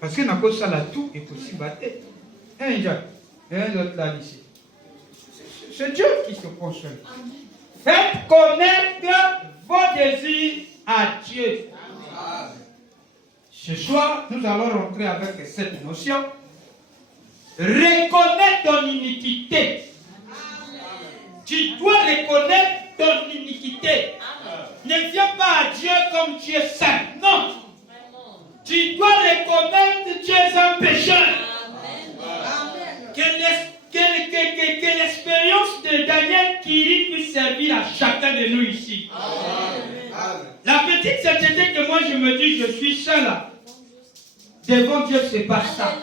Parce que nous avons tout est possible. C'est Dieu qui se consomme. Faites connaître vos désirs à Dieu. Ce soir, nous allons rentrer avec cette notion. Reconnais ton iniquité. Tu dois reconnaître ton iniquité. Ne viens pas à Dieu comme tu es saint. Non. Tu dois reconnaître que tu es un pécheur. Que l'expérience de Daniel Kiri puisse servir à chacun de nous ici. La petite certitude que moi je me dis, je suis seul là. Devant Dieu, c'est pas ça.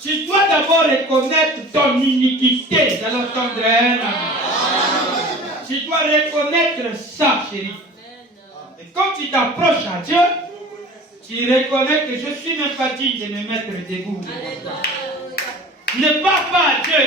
Tu dois d'abord reconnaître ton iniquité. Nous allons entendre un ami. Tu dois reconnaître ça, chérie. Et quand tu t'approches à Dieu, tu reconnais que je suis même pas digne de me mettre debout. Ne parle pas à Dieu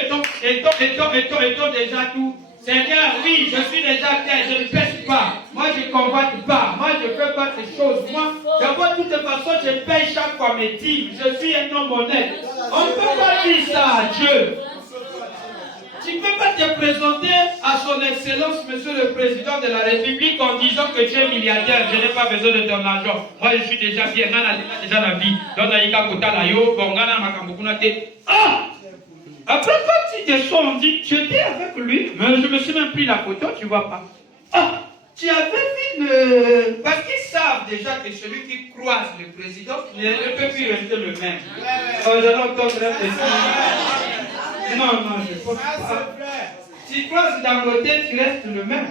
étant déjà tout. Seigneur, oui, je suis déjà terre, je ne pêche pas. Moi, je ne combatte pas. Moi, je ne fais pas ces choses. Moi, d'abord, de toute façon, je paye chaque fois mes dîmes. Je suis un homme honnête. On ne peut pas dire ça à Dieu. Tu ne peux pas te présenter à son excellence, monsieur le président de la République, en disant que tu es milliardaire. Je n'ai pas besoin de ton argent. Moi, je suis déjà bien. Déjà la vie. Ah! Après, quand tu descends, on dit, j'étais avec lui, mais je me suis même pris la photo, tu vois pas. Ah, tu avais vu le... Parce qu'ils savent déjà que celui qui croise le président ne peut plus rester le même. J'allais entendre un petit... Non, je ne pense pas. Tu croises d'un côté, tu restes le même.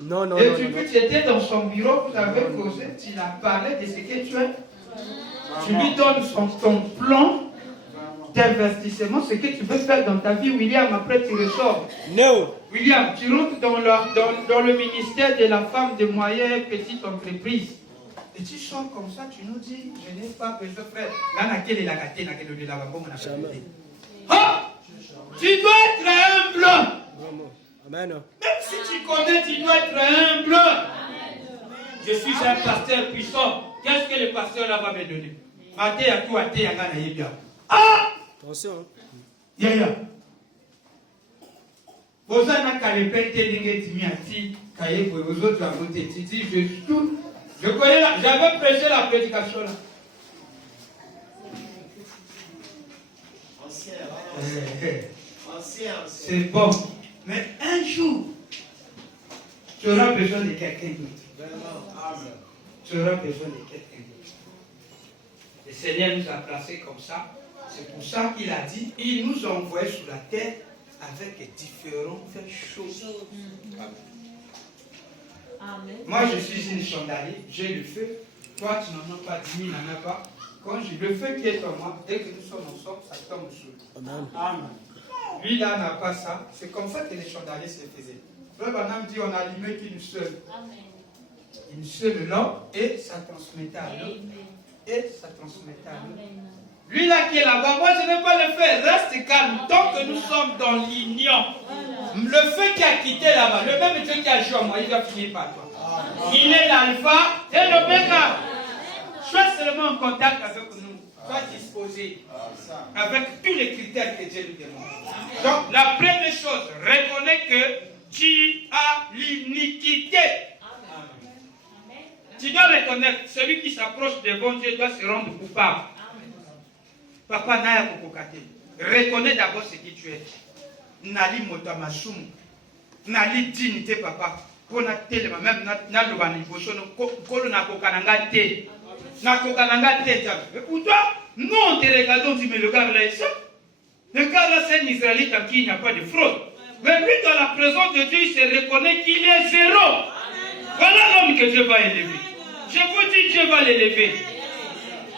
Non. Et tu étais dans son bureau, vous avez causé, tu l'as parlé de ce que tu es. Tu lui donnes ton plan d'investissement, ce que tu veux faire dans ta vie, William, après tu ressors. Non. William, tu rentres dans le ministère de la femme de moyenne petite entreprise. Et tu sors comme ça, tu nous dis, je n'ai pas besoin, frère. Là, ah! Tu dois être humble. Amen. Même si tu connais, tu dois être humble. Je suis un pasteur puissant. Qu'est-ce que le pasteur là va me donner? Ah! Attention. Yaya. Vous avez je connais là, j'avais prêché la prédication là. C'est bon. Mais un jour, tu auras besoin de quelqu'un d'autre. Tu auras besoin de quelqu'un d'autre. Le Seigneur nous a placés comme ça. C'est pour ça qu'il a dit, il nous a envoyés sur la terre avec différentes choses. Amen. Moi, je suis une chandelier, j'ai le feu. Toi, tu n'en as pas, Dimi n'en a pas. Quand j'ai le feu qui est en moi, dès que nous sommes ensemble, ça tombe sur lui. Amen. Lui, là, n'a pas ça. C'est comme ça que les chandeliers se faisaient. Frère Banam dit, on n'allumait qu'une seule. Une seule lampe, et ça transmettait à l'autre. Et ça transmettait à l'autre. Lui là qui est là-bas, moi je ne vais pas le faire, reste calme, tant que nous sommes dans l'union. Le feu qui a quitté là-bas, le même Dieu qui a joué à moi, il va finir par toi. Il est l'alpha et l'oméga. Sois seulement en contact avec nous, sois disposé avec tous les critères que Dieu nous demande. Donc la première chose, reconnais que tu as l'iniquité. Tu dois reconnaître, celui qui s'approche devant Dieu doit se rendre coupable. Papa Naya Kokokate, reconnais d'abord ce que tu es. Nali motamasum, nali dignité papa. Pour na telema même na lobani bosono kolo na kokananga te. Na kokananga te. Mais pour toi, non te regardons tu me regardes là ça. Regarde là c'est un Israélite en qui il n'y a pas de fraude. Mais lui dans la présence de Dieu, il se reconnaît qu'il est zéro. Voilà l'homme que Dieu va élever. Je vous dis, Dieu va l'élever.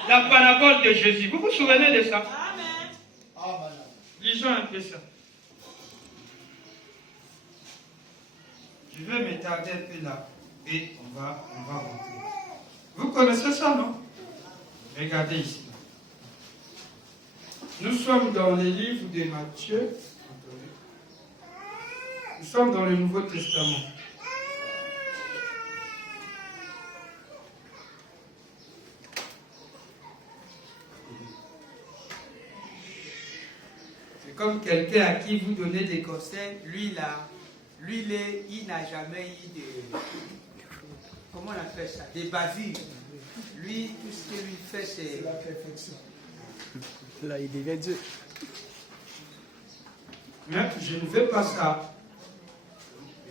La parabole de Jésus. Vous vous souvenez de ça? Amen. Lisons un peu ça. Je vais m'étarder un peu là. Et on va rentrer. Vous connaissez ça, non? Regardez ici. Nous sommes dans les livres de Matthieu. Nous sommes dans le Nouveau Testament. comme quelqu'un à qui vous donnez des conseils, lui là, il n'a jamais eu de... Comment on appelle ça? Des bavures. Lui, tout ce que lui fait, c'est la perfection. Là, il devient Dieu. Mais je ne veux pas ça.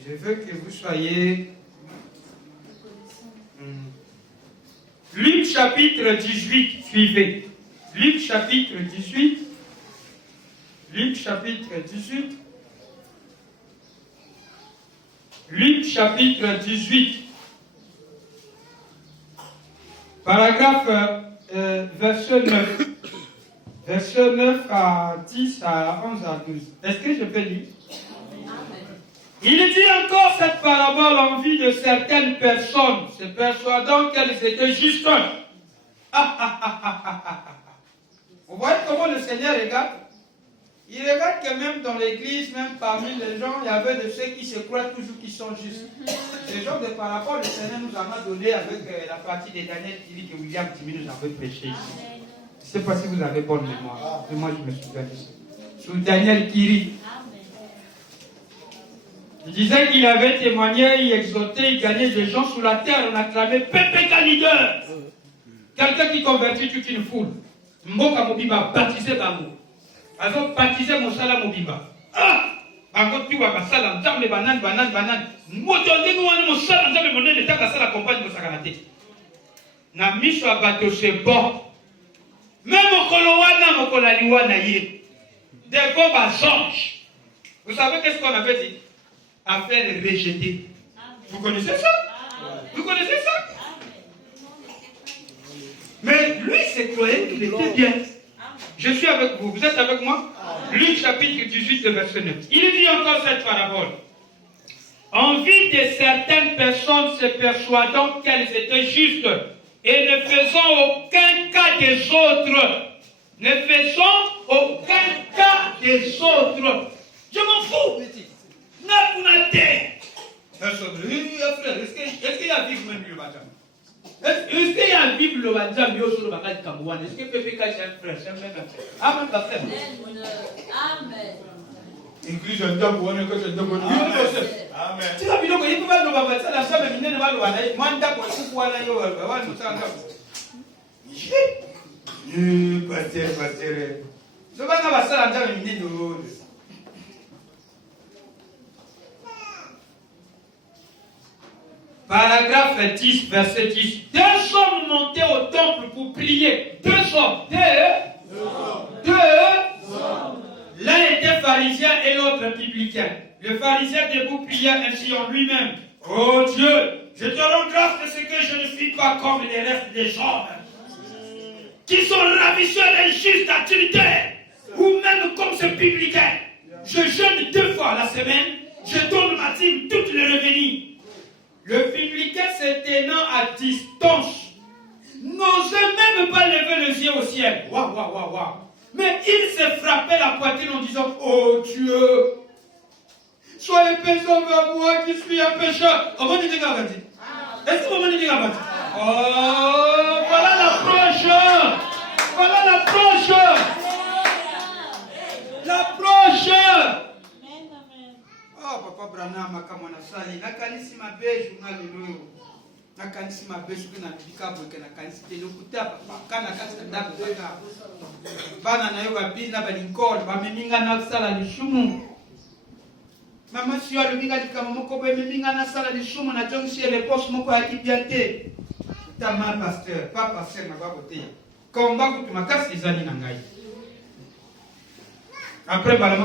Je veux que vous soyez... Luc chapitre 18, suivez. Luc chapitre 18. Luc chapitre 18. Luc chapitre 18. Paragraphe verset 9. Verset 9 à 10 à 11 à 12. Est-ce que je peux lire? Il dit encore cette parabole en vue de certaines personnes, se persuadant qu'elles étaient justes. Vous voyez comment le Seigneur regarde? Il regarde que même dans l'église, même parmi les gens, il y avait de ceux qui se croient toujours qu'ils sont justes. Ce genre de parabole, le Seigneur nous en a donné avec la partie de Daniel qui dit que William Timmy nous avait prêché ici. Je ne sais pas si vous avez bonne mémoire, mais moi je me souviens de ça. Sous Daniel Kiri. Il disait qu'il avait témoigné, il exhortait, il gagnait des gens sur la terre, on acclamait PPK leader. Quelqu'un qui convertit toute une foule. Mboka Mobimba, baptisé Bamou. Alors, baptisé Mosala Mobimba. Ah! Encore tu vois, Basala, Nzambe, banane. Motonde, nous, Mosala, Nzambe, mon état, Basala, compagne de Sakanate. Na miso abato c'est bon. Même au Kolowana, au Kolaliwana, devant Bassange. Vous savez qu'est-ce qu'on avait dit? Affaire rejetée. Vous connaissez ça? Vous connaissez ça? Mais lui, c'est croyait qu'il était bien. Je suis avec vous. Vous êtes avec moi? Luc chapitre 18, verset 9. Il dit encore cette parabole. En vue de certaines personnes se persuadant qu'elles étaient justes et ne faisant aucun cas des autres. Ne faisant aucun cas des autres. Je m'en fous. Est-ce qu'il y a Bible même le bâtiment? Est-ce qu'il y a Bible le bâtiment sur le bâtiment? Est-ce que PPK c'est un frère? C'est un frère. Amen. Amen. Église un temps pour un que c'est un temps pour un. Amen. Tu as vu donc il peut pas le bâtiment la chambre minée ne va le bâtiment. Moi d'accord pour quoi là yo va nous ça là. Pasteur. Je vais na basala nzambe minene oyo. Paragraphe 10, verset 10. Deux hommes montaient au temple pour prier. Deux hommes. L'un était pharisien et l'autre publicain. Le pharisien debout priait ainsi en lui-même. Oh Dieu, je te rends grâce de ce que je ne suis pas comme les restes des hommes, qui sont ravisseurs d'injustes adultères, ou même comme ce publicain. Je jeûne 2 fois la semaine, je donne ma dîme toutes les revenus. Le publicain se tenant à distance n'osait même pas lever les yeux au ciel. Waouh. Mais il se frappait la poitrine en disant, oh Dieu, soyez patient vers moi qui suis un pécheur. Est-ce que vous m'avez dit la bâtie? Oh, voilà l'approche. Oh, Papa Branham, kama nasali, nakanisi mabe journal lelo. Nakanisi mabe suki na bikabu ke nakanisi telo kuta papa kana kasa ndako kaka. Bana na yo babina balinkol, bameminga na sala lishumu. Mama sio alobinga dikama moko be meminga na sala lishumu na jongi réponse moko ya kibiante. Tama pasteur, pas pasteur na ba côté. Komba kutu makasi ezali na ngai. Après, bah, oh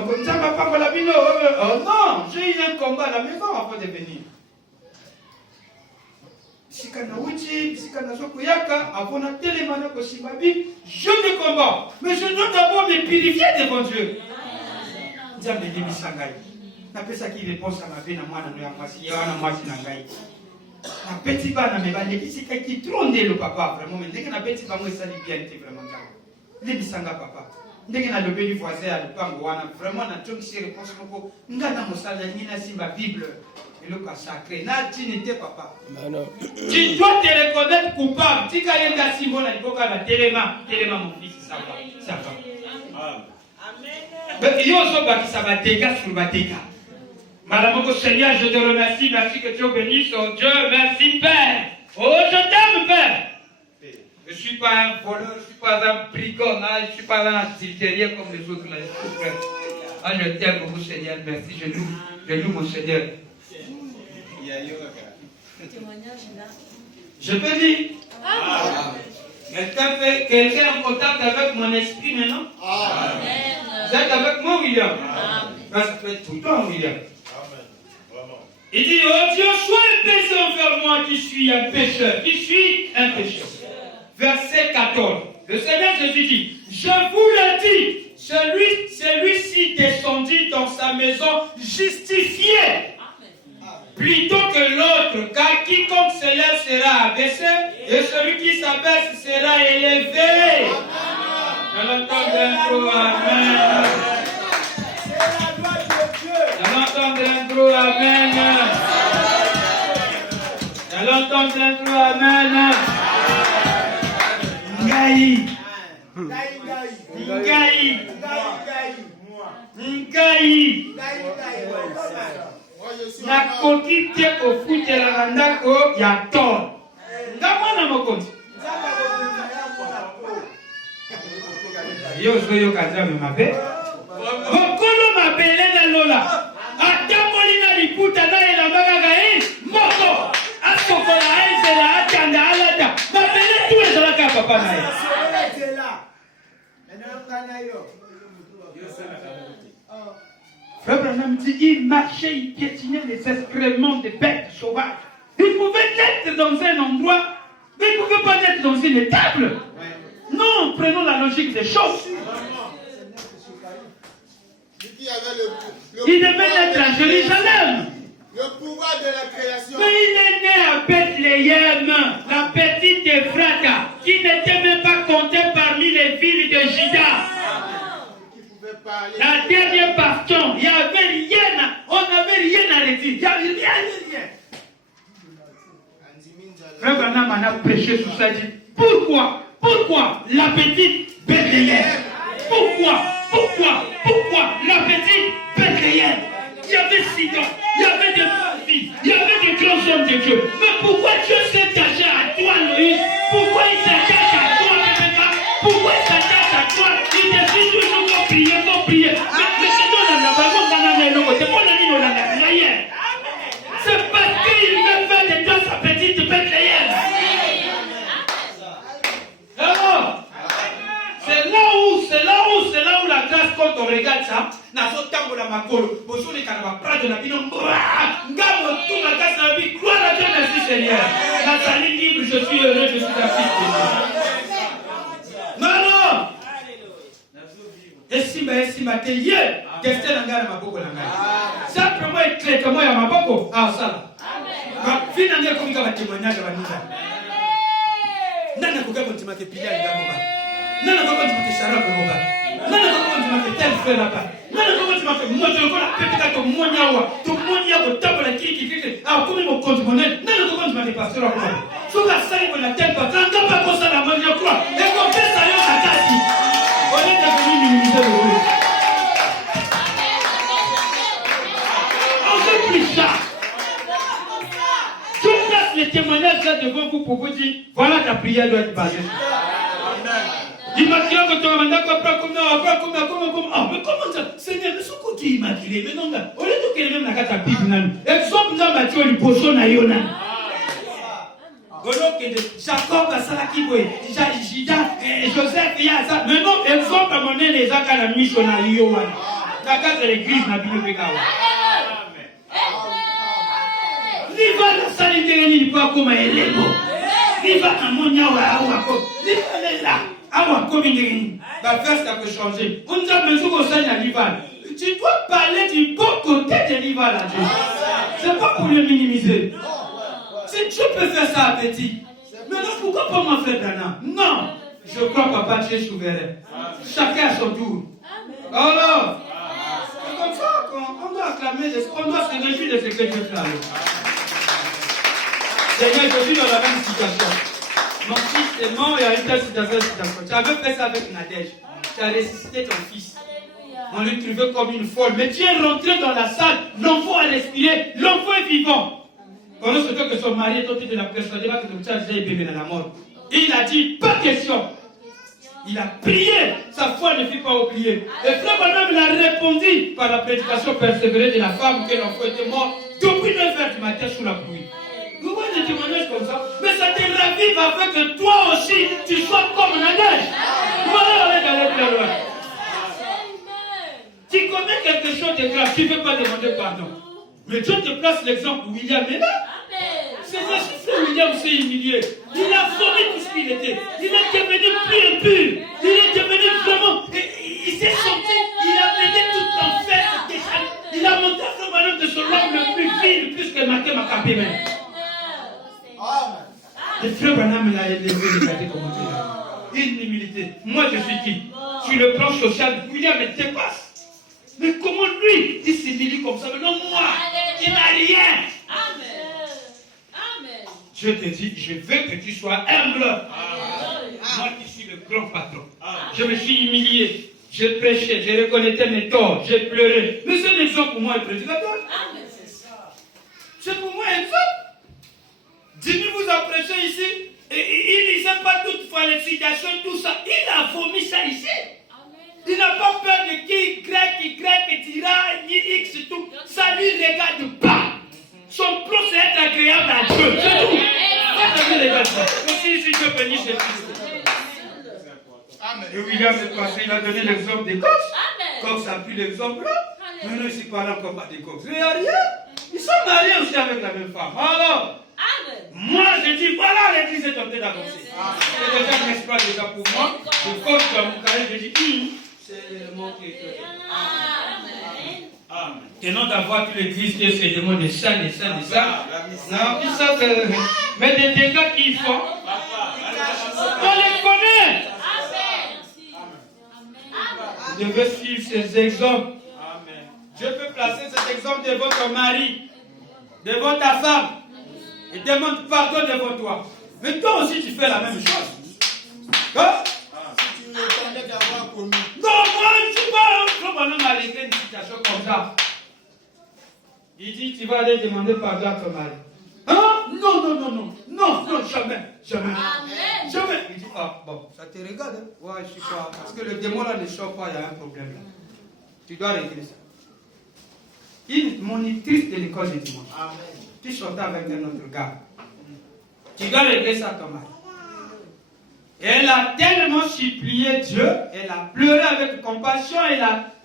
non, j'ai eu un combat à la maison avant de venir. Je me combats, mais je dois d'abord me purifier devant Dieu. Ça qui répond à ma vie, na petit bana me ba lekisi qui trône le papa vraiment mais dès que na petit bango ça li bien était vraiment ça. Les bisanga papa. Ndenge na lobe du voisin à lupango wana vraiment na tokisi réponse moko ngana mosala nina simba Bible et le cas sacré na tinité papa. Non. Tu dois te reconnaître coupable. Tika yenda simbo na liboka na téléma mon fils ça va. Amen. Il y a aussi qui ça va dégâts sur ma dégâts. Madame mon Seigneur, je te remercie. Merci que Dieu bénisse. Oh Dieu, merci Père. Oh, je t'aime Père. Je ne suis pas un voleur, je ne suis pas un brigand, je ne suis pas un adultérieur comme les autres là. Ah, je t'aime beaucoup Seigneur, merci. Je loue mon Seigneur. Je peux dire. Quelqu'un est en contact avec mon esprit maintenant? Vous êtes avec moi, William? Ça peut être tout le temps, William. Il dit, oh Dieu, sois apaisé envers moi qui suis un pécheur. Qui suis un pécheur. Verset 14. Le Seigneur Jésus dit, je vous le dis, celui-ci descendit dans sa maison justifié. Plutôt que l'autre, car quiconque s'élève sera abaissé, et celui qui s'abaisse sera élevé. Je l'entends d'un gros amen. Je l'entends d'un gros amen. Je l'entends d'un gros amen. Ngai. Nakoki te kofutela ndako ya tort. Ngamwana mokonzi. Yo soyo kazame mabe. Mokolo mabele na lola. Atamoli na liputa na elambaka gae. Moko. Asokola ezela atanda alata. Mabele tu ezalaka papa na ye. Frère Branham dit, il marchait, il piétinait les excréments des bêtes sauvages. Il pouvait être dans un endroit, mais il ne pouvait pas être dans une étable. Non, prenons la logique des choses. Il devait être à Jérusalem. Le pouvoir de la création. Mais il est né à Bethléem, la petite Ephrata, qui n'était même pas comptée parmi les villes de Juda. La dernière bastion, il n'y avait rien, on n'avait rien à redire. Il n'y avait rien. Frère Branham en a prêché sur ça, il dit, pourquoi la petite Bethléem? Pourquoi la petite Bethléem? Il y avait Sidon, il y avait des filles, il y avait des grands hommes de Dieu. Mais pourquoi Dieu s'est attaché à toi, Loïs? Pourquoi il s'attache à toi, Rebecca? Pourquoi il s'attache à toi? Il te dit toujours qu'on prier. Mais c'est toi dans la bague, c'est parce qu'il veut faire de toi sa petite Bethléem. Alors, c'est là où la grâce, quand on regarde ça, nazo tango la makolo, bozo les kanaba prade na bino, ngamo tout la grâce na vie, gloire à Dieu, merci Seigneur. Nathalie libre, je suis heureux, je suis la fille de Dieu. Non. Esima te ye, destin nanga na maboko na ngai. Simplement éclatement ya maboko, ça. Fina ngai komika ba témoignage ba nisa. Nana koka kontima ke pila ngamo ba. Nana koka kontima ke shara ko ba. Nana koka kontima ke tel frère là-bas. Nana koka kontima ke moto ko la pepika to monya ko tabola kiki. Komi mo kontima nana koka kontima ke pasteur ko. Soka sali ko na tel pa ngamba pa ko sala mo yo croix. Et ko pesa yo sakasi. On est devenu minimiser le bruit. On fait plus ça. Je place les témoignages là devant vous pour vous dire, voilà ta prière doit être basée. Immaculé que tu as demandé après comment. Mais comment ça? Seigneur, mais ce que tu es immaculé, mais non, au lieu de que même la carte Bible, exemple, nous avons battu le poisson à Yona. Jacob a salaki boy, Joseph il y a ça. Maintenant, exemple à mon les gens qui ont mis sur la Yowana. La carte de l'église n'a pas été gawa. Liva la salle de l'île pas comme elle est beau. Liva à mon yawa awako. Liva là, awako bingeni. La fête ça peut changer. On a besoin qu'on s'aille à Liva. Tu dois parler du bon côté de Liva là. C'est pas pour le minimiser. Si tu peux faire ça, petit. Maintenant, pourquoi pas m'en faire Branham? Non. Je crois que Papa, tu es souverain. Chacun à son tour. Alors, c'est comme ça qu'on doit acclamer, on doit se réjouir de ce que Dieu fait. Seigneur, je suis dans la même situation. Mon fils est mort et a une telle situation. Tu avais fait ça avec Nadège. Tu as ressuscité ton fils. On le trouvait comme une folle. Mais tu es rentré dans la salle, l'enfant a respiré, l'enfant est vivant. Pendant ce temps que son mari est tenté de la persuader que le child est bébé dans la mort. Et il a dit, pas question. Il a prié, sa foi ne fut pas oubliée. Et frère Branham l'a répondu par la prédication persévérée de la femme que l'enfant était mort depuis 9 h du matin sous la pluie. Vous voyez des témoignages comme ça, mais ça te ravive afin que toi aussi tu sois comme la neige. Voilà, on est dans les pleurs. Tu commets quelque chose de grave, tu ne peux pas demander pardon. Mais Dieu te place l'exemple. William est là. C'est ainsi que William s'est humilié. Il a formé tout ce qu'il était. Il est devenu plus impur. Il est devenu vraiment. Il s'est sorti. Il a mené tout l'enfer. Il a monté à son malheur de son homme le plus vil, plus que Maté Macapé même. Le frère Branham l'a élevé, regardez comment tu l'as. Une humilité. Moi je suis qui? Sur le plan social, William me dépasse. Mais comment lui, il s'humilie comme ça? Mais non, moi, il n'a rien. Amen. Je te dis, je veux que tu sois humble. Moi qui suis le grand patron. Je me suis humilié. Je prêchais, je reconnaissais mes torts, j'ai pleuré. Mais c'est un exemple pour moi, le prédicateur. C'est pour moi un exemple. Jimmy vous a prêché ici. Et il ne sait pas toutefois les citations, tout ça. Il a vomi ça ici. Il n'a pas peur de qui, Y, dira, ni X, tout. Ça lui regarde pas. Son plan, c'est être agréable à Dieu. C'est tout. Regardez les gars. Si Dieu bénit, c'est tout. Et William est passé, il a donné l'exemple des Cox. Cox a pris l'exemple là. Maintenant, il ne parle encore pas des Cox. Il n'y a rien. Ils sont mariés aussi avec la même femme. Alors, moi, je dis, voilà, l'église est en train d'avancer. C'est déjà un espoir déjà pour moi. Je coach dans mon carré, je dis, c'est le monde qui est. Tenons d'avoir toute l'église qui se demande des saints. Non, ils sont mais des dégâts qu'ils font, on les connaît. Vous devez suivre ces exemples. Je peux placer cet exemple devant ton mari, devant ta femme, et demande pardon devant toi. Mais toi aussi, tu fais la même chose. Hein? Si tu me connais d'avoir commis. Non, moi, je ne suis pas un homme à régler une situation comme ça. Il dit, tu vas aller demander pardon à ton mari. Hein? Non, jamais. Jamais. Il dit, ah, bon, ça te regarde, hein? Ouais, je suis pas. Parce que le démon là ne sort pas, il y a un problème là. Tu dois régler ça. Une monitrice de l'école de dimanche. Tu sortais avec un autre gars. Tu dois régler ça à ton mari. Elle a tellement supplié Dieu, elle a pleuré avec compassion,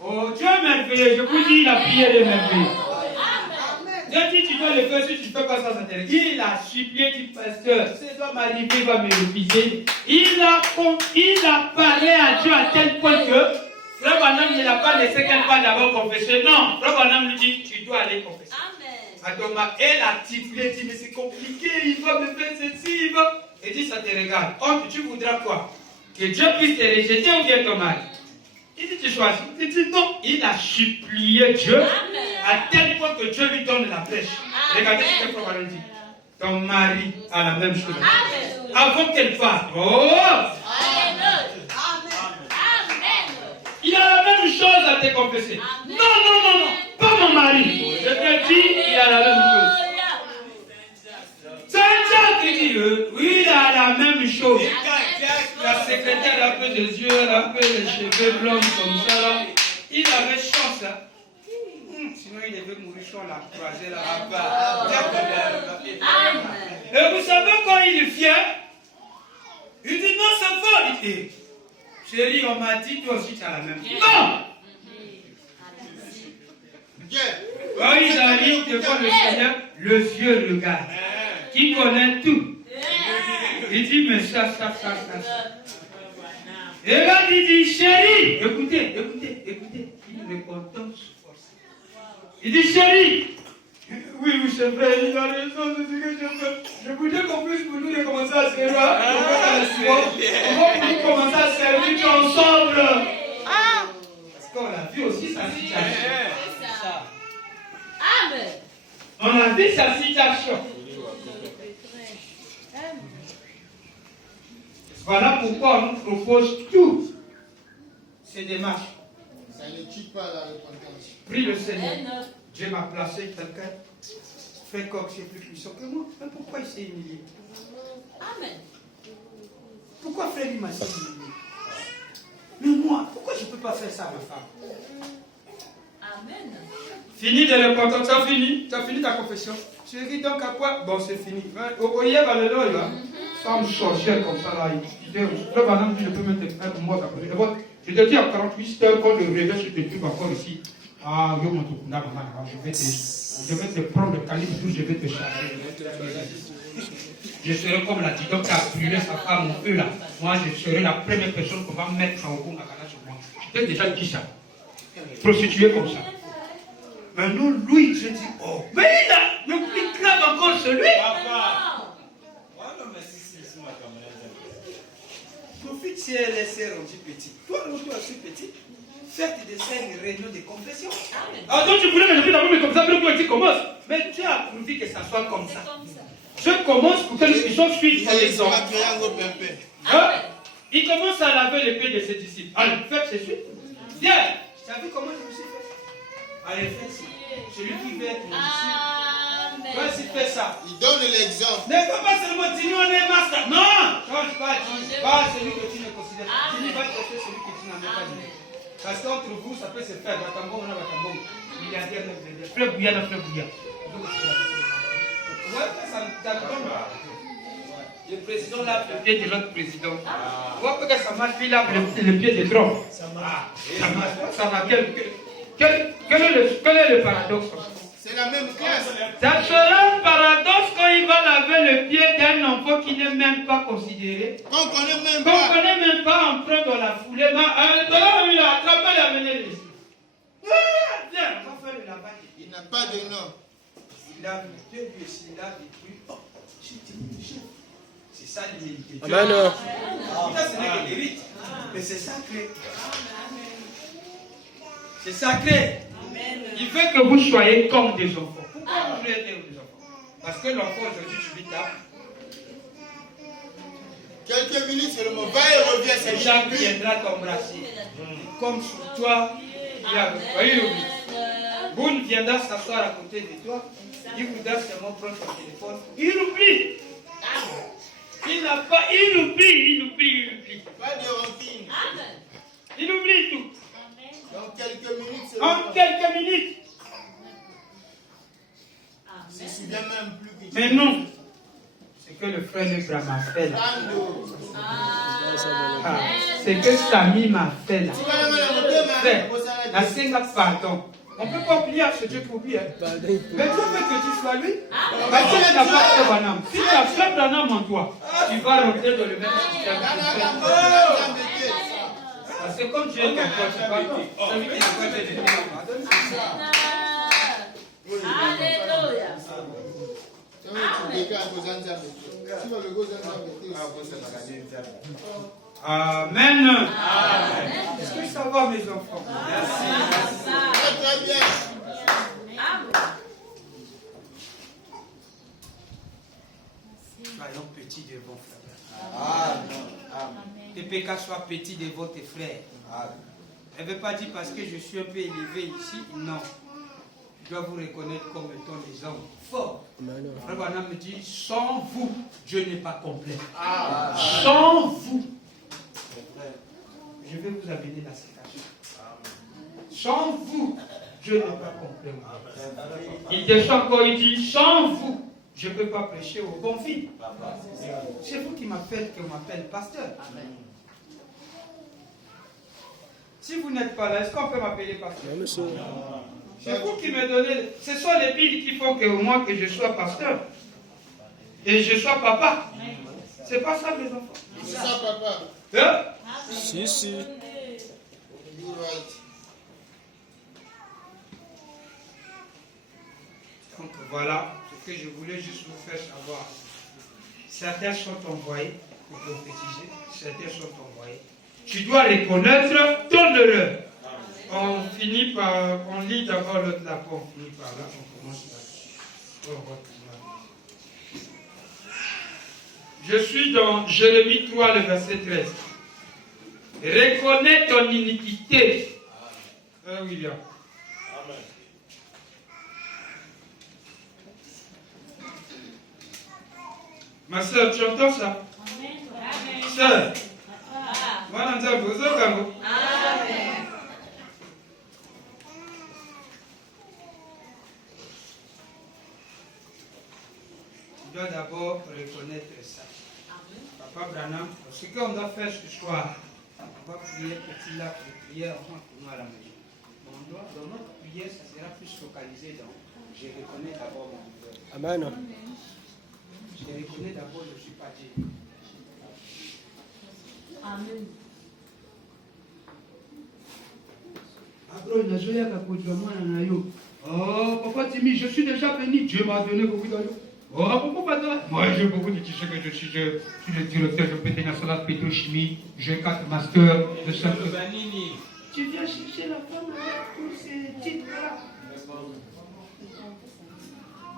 oh Dieu merveilleux, je vous dis, il a prié les merveilleux. Dieu dit, tu dois le faire, si tu ne fais pas ça, ça te regarde. Il a supplié, dit, pasteur, ça doit m'arriver, il va me refuser. Il a parlé à Dieu à tel point que Frère Branham ne l'a pas laissé qu'elle va d'abord confesser. Non, Frère Branham lui dit, tu dois aller confesser. Elle a titré, dit, mais c'est compliqué, il va me faire ceci, il va. Elle dit, ça te regarde. Tu voudras quoi? Que Dieu puisse te rejeter ou bien ton mari? Il dit, tu choisis. Il dit, non. Il a supplié Dieu à tel point que Dieu lui donne la flèche. Regardez ce que Frère Branham dit. Ton mari a la même chose. Avant qu'elle parte. Oh! Il a la même chose à te confesser. Non, pas mon mari. Je te dis, il a la même chose. C'est un qui dit, oui, il a la même chose. La secrétaire a un peu des yeux, elle a un peu les cheveux blancs comme ça. Là. Il avait chance. Hein. Sinon, il devait mourir sur la croisée là. Et vous savez quand il vient, il dit non, c'est faux. Il dit, chérie, on m'a dit, toi aussi tu as la même chose. Non! Quand ils arrivent devant le Seigneur, le Dieu regarde. Qui connaît tout. Il dit, mais ça. Et là, il dit, chérie, écoutez. Il me contente force. Il dit, chérie, oui, c'est vrai, il a raison, c'est ce que je veux. Je voudrais qu'on puisse pour nous commencer à servir. On va commencer à servir ensemble. Parce qu'on a vu aussi sa situation. Amen. On a vu sa situation. Voilà pourquoi on nous propose toutes ces démarches. quitte pas la repentance. Prie le Seigneur. Dieu m'a placé quelqu'un. Frère Coq, c'est plus puissant que moi. Mais pourquoi il s'est humilié? Amen. Pourquoi frère il m'a si humilié? Mais moi, pourquoi je ne peux pas faire ça à ma femme? Amen. Fini de le content, tu as fini ta confession. Chérie, donc à quoi? Bon, c'est fini. Oye, Valélo, là. Femme sorcière comme ça, là. Le madame dit, je peux mettre un mois après. Je te dis à 48 heures, quand je réveille, je te dis encore ici. Ah, yo, mon toukunda, maman, je vais te prendre le calibre, je vais te charger. Je serai comme la Tidon qui a brûlé sa femme au feu, là. Moi, je serai la première personne qu'on va mettre en Okonga sur moi. Je t'ai déjà dit ça. Prostituée comme ça. Maintenant, lui, je dis, oh, mais il a le plus grave encore celui. Papa. Oh non, mais si, ma camarade. Profite si elle est rendue petite. Toi, toi aussi petit. Faites des scènes réunions de confession. Ah, donc tu voulais que je puisse d'abord me comme ça, mais toi, tu commences. Mais tu as approuvé que ça soit comme ça. Je commence pour que nous puissions suivre son exemple. Hein? Il commence à laver les pieds de ses disciples. Allez, faites ceci. Viens. Tu as vu comment je me suis fait? Allez, fais ça. Celui qui veut être mon disciple. Vas-y, fais ça. Il donne l'exemple. Ne fais pas seulement dire on est master. Non, change pas. Pas celui que tu ne considères pas. Tu ne vas pas chercher celui que tu n'as même pas dit. Parce qu'entre vous, ça peut se faire. Batambon, on a Batambon. Il y a des frères bouillants, frères bouillants. Ouais, ça tombe. Le président lave le pied de l'autre président. On voit que ça marche, il lave le pied de Trump. Ça marche. Ça marche. Quel est le paradoxe? C'est la même classe. Ça sera un paradoxe quand il va laver le pied d'un enfant qui n'est même pas considéré. Qu'on ne connaît même Qu'on pas. ne connaît même pas en train de la fouler. Mais il a attrapé, il a amené les yeux. Viens, on va faire le lavage. Il n'a pas de nom. Il a vu Dieu, lui aussi, il a vécu. C'est ça l'humilité. Amen. Ça, ce n'est que des rites. Mais c'est sacré. C'est sacré. Il veut que vous soyez comme des enfants. Pourquoi vous voulez être des enfants? Parce que l'enfant aujourd'hui, tu lui tapes. Quelques minutes seulement, va et revient, c'est Jacques lui. viendra t'embrasser. Comme sur toi, il a voyez. Boune viendra s'asseoir à côté de toi. Il voudra seulement prendre son téléphone. Il oublie. Il n'a pas. Il oublie. Pas de rancune. Il oublie tout. Dans quelques minutes seulement. En quelques minutes. Il ne se souvient même plus que tu Mais non. C'est que le frère Nebra m'a fait là. Ah, c'est que Samy m'a fait là. Frère, la Senga, pardon. On ne peut pas oublier ce Dieu qui oublie. Mais Dieu veut que tu sois lui. Parce que tu n'as pas fait Branham. Si tu as fait Branham en toi, tu vas rentrer dans le même système. Parce que comme tu es ton pote, tu vas non. Celui qui n'a pas fait de Alléluia. Amen. Est-ce que ça va, mes enfants? Merci. Très bien. Soyons petits devant frère. Tes péchés soient petits devant tes frères. Elle ne veut pas dire parce que je suis un peu élevé ici. Non. Je dois vous reconnaître comme étant des hommes forts. Frère Branham me dit, sans vous, Dieu n'est pas complet. Sans vous. Je vais vous amener la citation. Sans vous, Dieu n'est pas complet. Il descend encore, il dit, sans vous, je ne peux pas prêcher aux confins. C'est vous qui m'appelez, qu'on m'appelle pasteur. Si vous n'êtes pas là, est-ce qu'on peut m'appeler pasteur? Non, monsieur. C'est vous qui me donnez. Ce sont les billes qui font que moi que je sois pasteur. Et je sois papa. C'est pas ça, mes enfants. C'est ça, papa. Hein? Si. You're right. Donc voilà ce que je voulais juste vous faire savoir. Certains sont envoyés pour prophétiser, certains sont envoyés. Tu dois reconnaître ton erreur. On finit par, on lit d'abord l'autre lapin, on finit par là, on commence là. Je suis dans Jérémie 3, le verset 13. Reconnais ton iniquité. Frère William. Amen. Ma soeur, tu entends ça? Amen. Sœur, Ah. moi, dans un beau Amen. Tu dois d'abord reconnaître ça. Papa Branham, ce qu'on doit faire ce soir, on va prier petit lac de prière avant pour nous à la maison. Dans notre prière, ça sera plus focalisé dans je reconnais d'abord mon Dieu. Amen. Je reconnais d'abord je ne suis pas Dieu. Amen. Abro, il a joué à la oh, papa Timmy, je suis déjà béni. Dieu m'a donné beaucoup d'argent. Oh, pourquoi pas toi? Moi, j'ai beaucoup de tissus que je suis le directeur de PT National Pétrochimie. J'ai 4 masters de 5 Le Banini. Tu viens chercher la femme avec tous ces titres-là.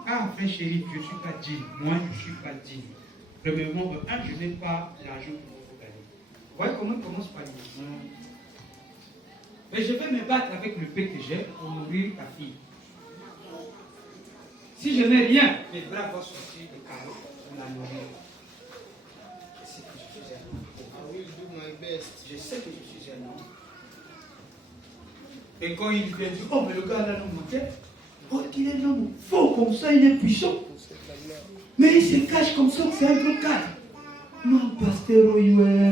Ah, frère chéri, je ne suis pas digne. Moi, je ne suis pas digne. Premièrement, je n'ai pas l'argent pour vous gagner. Voyez comment il commence par dire. Mais je vais me battre avec le peu que j'ai pour nourrir ta fille. Si je n'ai rien, mes bras vont sortir de carreaux pour la nourrir. Je sais que je suis un homme. I will do my best. Je sais que je suis un homme. Et quand il vient dire, oh mais le gars là non mentait, oh qu'il est un homme faux comme ça, il est puissant. Mais il se cache comme ça que c'est un gros cadre. Non, pasteur Oyoué.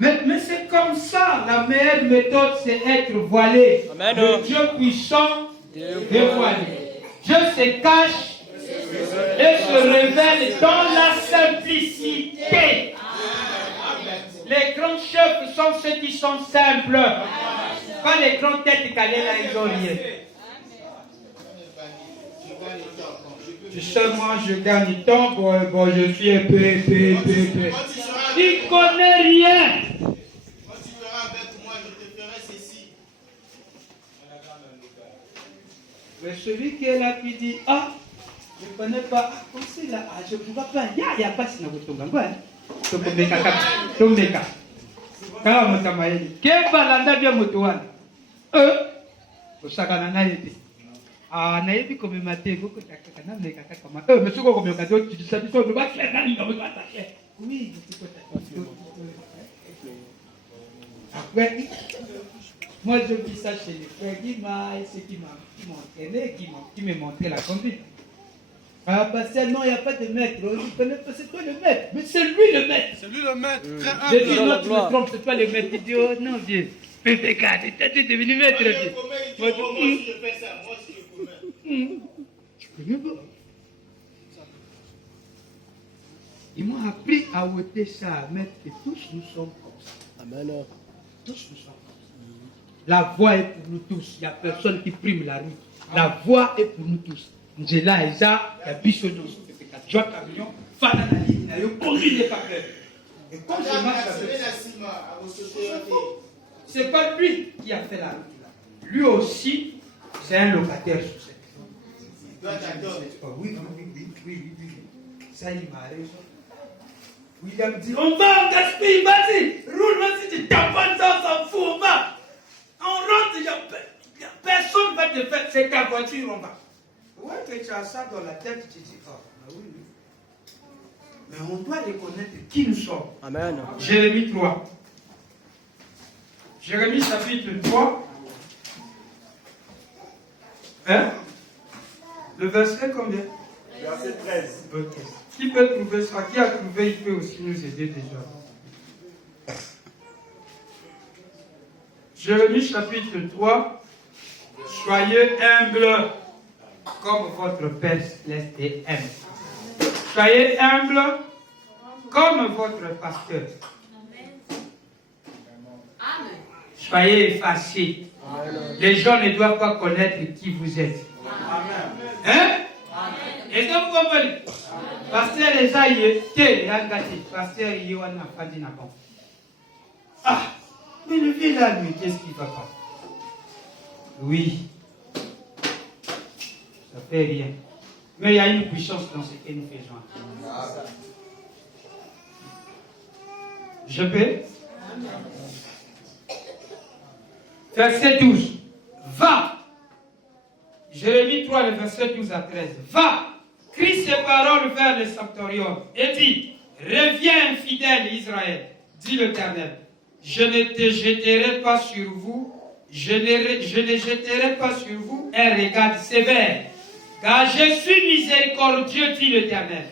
Mais c'est comme ça, la meilleure méthode c'est être voilé. Amen. Le Dieu puissant dévoilé. Dieu se cache et se révèle dans la simplicité. Les grands chefs sont ceux qui sont simples. Pas les grandes têtes calées là, ils n'ont rien. Tu sais, moi je gagne du temps, bon, je suis épais. Il ne connaît rien. Quand tu feras avec moi, je te ferai ceci. Mais celui qui est là qui dit, ah, je ne connais pas, ah, comme c'est là, ah, je ne vois pas, il y a pas si vous tombez. Tombeka. Kala motamaeli. Keba landa bia motowana. Osakana na yete. Ah, na yebi komema te koko takaka na meka kaka kama. Mais soko komeka to tu sais biso de ba clair na linga ba ta. Oui, je suis content. Après, moi je dis ça chez les frères Guima et ceux qui m'ont entraîné, qui me montré la conduite. Ah, pasteur, non, il n'y a pas de maître. Je ne connais pas, c'est toi le maître. Mais c'est lui le maître. C'est lui le maître. Très humble. Je dis, non, tu me trompes, c'est pas le maître. Il dit, oh non, vieux. Pépé, tu es devenu maître, vieux. Moi, si je fais ça, moi, si je commets. Tu connais pas? Ils m'ont appris à ôter ça, à mettre que tous nous sommes comme ça. Amen. Tous nous sommes comme ça. La voix est pour nous tous. Il n'y a personne qui prime la route. La voix est pour nous tous. Njela Eza, il y a Bissonos, il y a Camion, Fana Nali, il y a aucune des papeurs. Et quand je marche avec ça, c'est pas lui qui a fait la route là. Lui aussi, c'est un locataire sur cette route. Oh, oui. Ça, il m'a raison. William dit, on va en gaspiller, vas-y, roule, vas-y, tu tamponnes ça, on s'en fout, on va. On rentre, personne ne va te faire, c'est ta voiture, on va. Ouais, que tu as ça dans la tête, tu dis, oh, oui. Mais on doit reconnaître qui nous sommes. Amen. Jérémie 3. Jérémie chapitre 3. Hein? Le verset combien? Verset 13. Ok. Qui peut trouver ça? Qui a trouvé, il peut aussi nous aider déjà. Jérémie chapitre 3. Soyez humbles comme votre Père céleste est humble. Soyez humbles comme votre pasteur. Amen. Soyez effacés. Les gens ne doivent pas connaître qui vous êtes. Hein? Et donc, vous comprenez? Pasteur, les aïeux, pasteur, il y a un enfant. Ah, mais le vieux là, lui, qu'est-ce qu'il va pas? Oui. Ça fait rien. Mais il y a une puissance dans ce que nous faisons. Je peux? verset 12. Va. Jérémie 3, le verset 12 à 13. Va, crie ces paroles vers le sanctuarium et dis, reviens fidèle Israël, dit l'Éternel. Je ne te jeterai pas sur vous, je ne jeterai pas sur vous un regard sévère, car je suis miséricordieux, dit l'Éternel.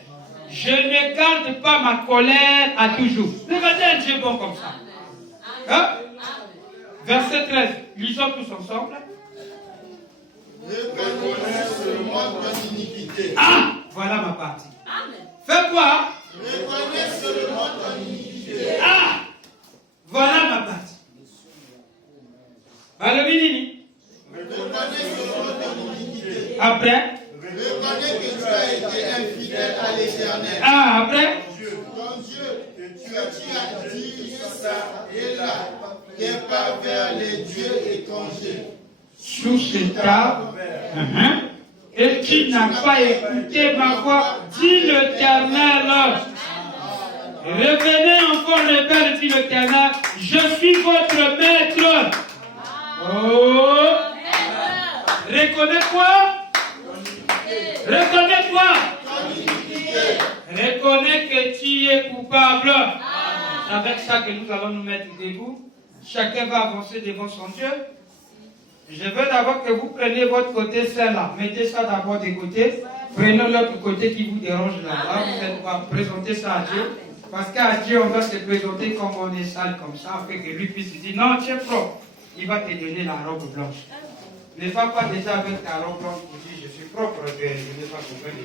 Je ne garde pas ma colère à toujours. Regardez un Dieu bon comme ça. Hein? Verset 13, lisons tous ensemble. Reconnais seulement ton iniquité. Ah, voilà ma partie. Amen. Fais quoi? Reconnais seulement ton iniquité. Ah, voilà ma partie. Balobini. Reconnais seulement ton iniquité. Après. Reconnais que tu as été infidèle à l'Éternel. Ah, après. Ton Dieu, que tu as dit ça et là, n'est pas vers les dieux étrangers. Sous ces tables. Et qui n'a pas écouté ma voix, dit l'Éternel. Revenez encore rebelle, dit l'Éternel. Je suis votre maître. Oh. Reconnais quoi? Reconnais quoi? Reconnais que tu es coupable. C'est avec ça que nous allons nous mettre debout. Chacun va avancer devant son Dieu. Je veux d'abord que vous preniez votre côté, celle-là. Mettez ça d'abord de côté. Prenez l'autre côté qui vous dérange là-bas. Vous faites présenter ça à Dieu. Parce qu'à Dieu, on doit se présenter comme on est sale comme ça, afin que lui puisse dire, non, tu es propre. Il va te donner la robe blanche. Ne va pas déjà avec ta robe blanche pour dire, je suis propre, je ne vais pas comprendre.